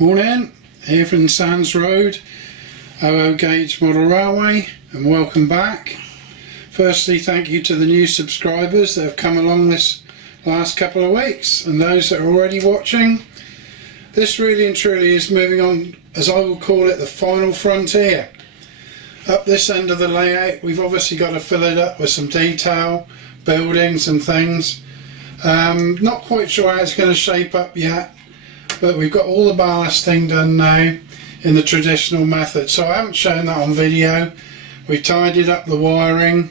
Morning, here from SANDS Road, 00 gauge model railway, and welcome back. Firstly, thank you to the new subscribers that have come along this last couple of weeks, and those that are already watching. This really and truly is moving on, as I will call it, the final frontier. Up this end of the layout, we've obviously got to fill it up with some detail, buildings and things. Not quite sure how it's going to shape up yet, but we've got all the ballasting done now in the traditional method, so I haven't shown that on video. We've tidied up the wiring,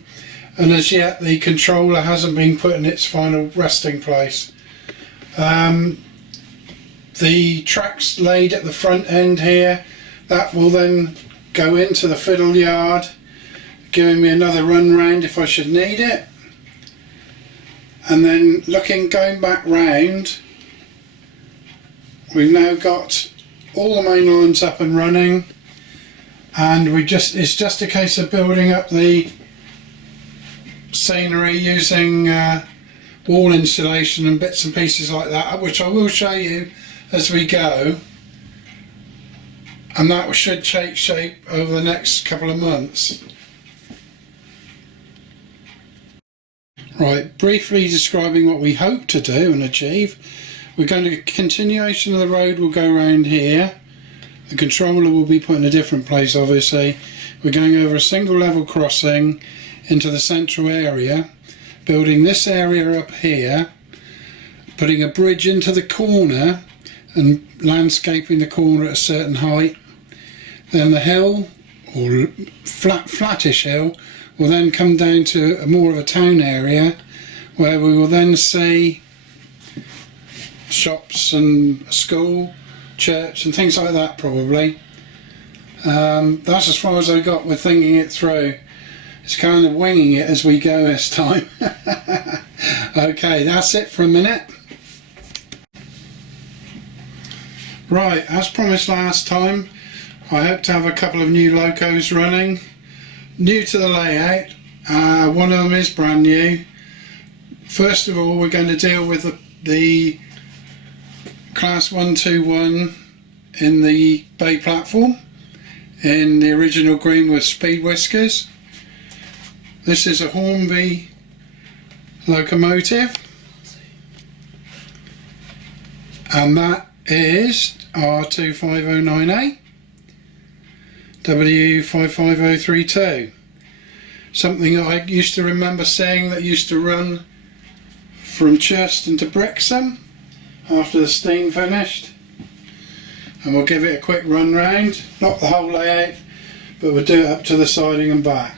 and as yet the controller hasn't been put in its final resting place. The tracks laid at the front end here, that will then go into the fiddle yard, giving me another run round if I should need it. And then going back round, we've now got all the main lines up and running, and it's just a case of building up the scenery using wall insulation and bits and pieces like that, which I will show you as we go, and that should take shape over the next couple of months. Right, briefly describing what we hope to do and achieve. We're going to, continuation of the road will go around here. The controller will be put in a different place, obviously. We're going over a single level crossing into the central area, building this area up here, putting a bridge into the corner and landscaping the corner at a certain height. Then the hill, or flattish hill, will then come down to more of a town area, where we will then see shops and a school, church and things like that probably. That's as far as I got with thinking it through. It's kind of winging it as we go this time. Okay, that's it for a minute. Right, as promised last time, I hope to have a couple of new locos running. New to the layout, one of them is brand new. First of all, we're going to deal with the Class 121 in the bay platform in the original green with speed whiskers. This is a Hornby locomotive, and that is R25098 W55032. Something that I used to remember seeing that used to run from Churston to Brixham after the steam finished. And we'll give it a quick run round, not the whole layout, but we'll do it up to the siding and back.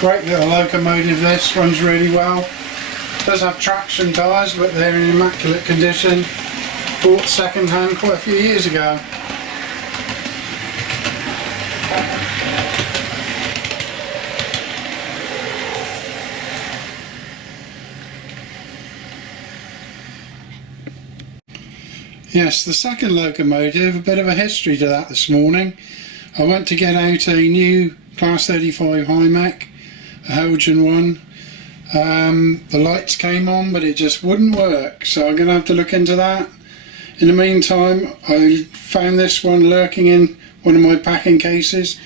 Great little locomotive, this runs really well. Does have traction tyres, but they're in immaculate condition. Bought second hand quite a few years ago. Yes, the second locomotive, a bit of a history to that this morning. I went to get out a new Class 35 Hymac, a Helgen one. The lights came on, but it just wouldn't work, so I'm going to have to look into that. In the meantime, I found this one lurking in one of my packing cases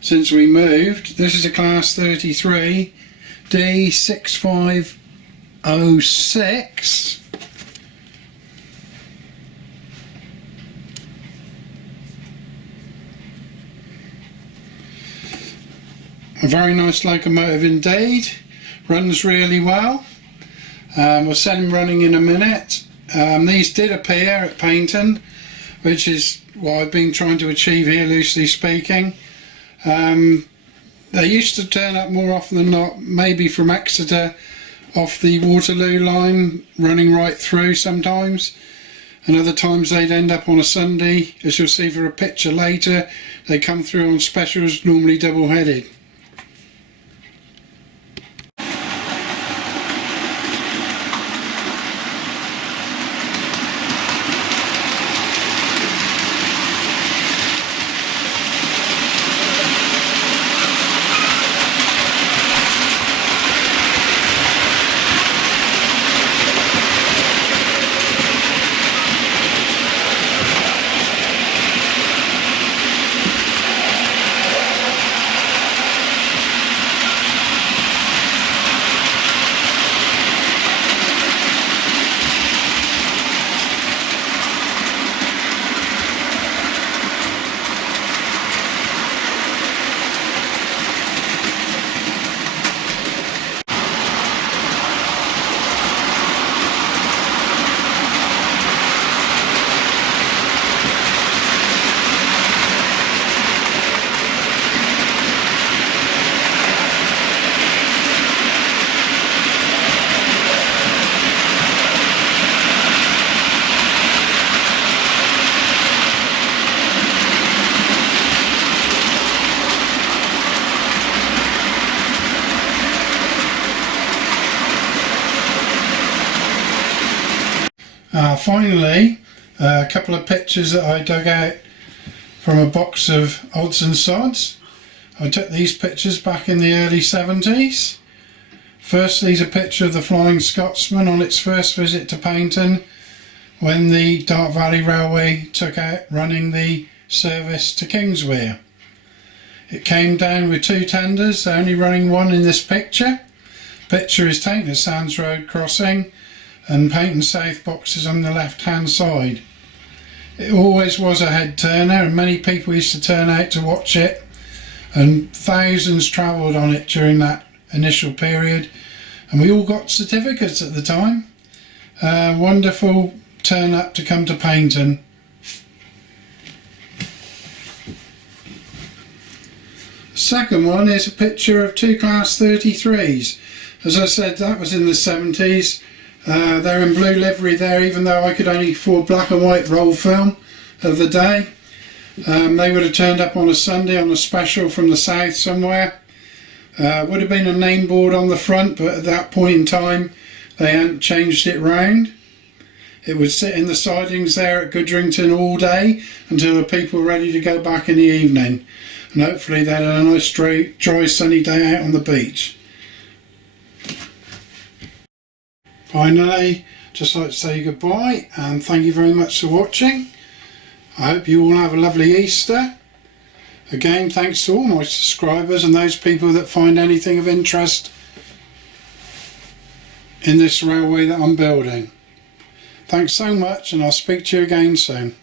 since we moved. This is a Class 33 D6506. A very nice locomotive indeed, runs really well. We'll set him running in a minute. These did appear at PAIGNTON, which is what I've been trying to achieve here, loosely speaking. They used to turn up more often than not, maybe from Exeter off the Waterloo line, running right through sometimes, and other times they'd end up on a Sunday. As you'll see for a picture later, they come through on specials, normally double-headed. Finally, a couple of pictures that I dug out from a box of odds and sods. I took these pictures back in the early 70s. Firstly is a picture of the Flying Scotsman on its first visit to PAIGNTON when the Dart Valley Railway took out running the service to Kingswear. It came down with two tenders, only running one in this picture. Picture is taken at Sands Road crossing, and PAIGNTON South boxes on the left hand side. It always was a head turner, and many people used to turn out to watch it, and thousands travelled on it during that initial period, and we all got certificates at the time. Wonderful turn up to come to PAIGNTON. The second one is a picture of two Class 33s. As I said, that was in the 70s. They're in blue livery there, even though I could only afford black and white roll film of the day. They would have turned up on a Sunday on a special from the south somewhere. Would have been a name board on the front, but at that point in time they hadn't changed it round. It would sit in the sidings there at Goodrington all day until the people were ready to go back in the evening, and hopefully they had a nice dry sunny day out on the beach. Finally, just like to say goodbye and thank you very much for watching. I hope you all have a lovely Easter. Again, thanks to all my subscribers and those people that find anything of interest in this railway that I'm building. Thanks so much, and I'll speak to you again soon.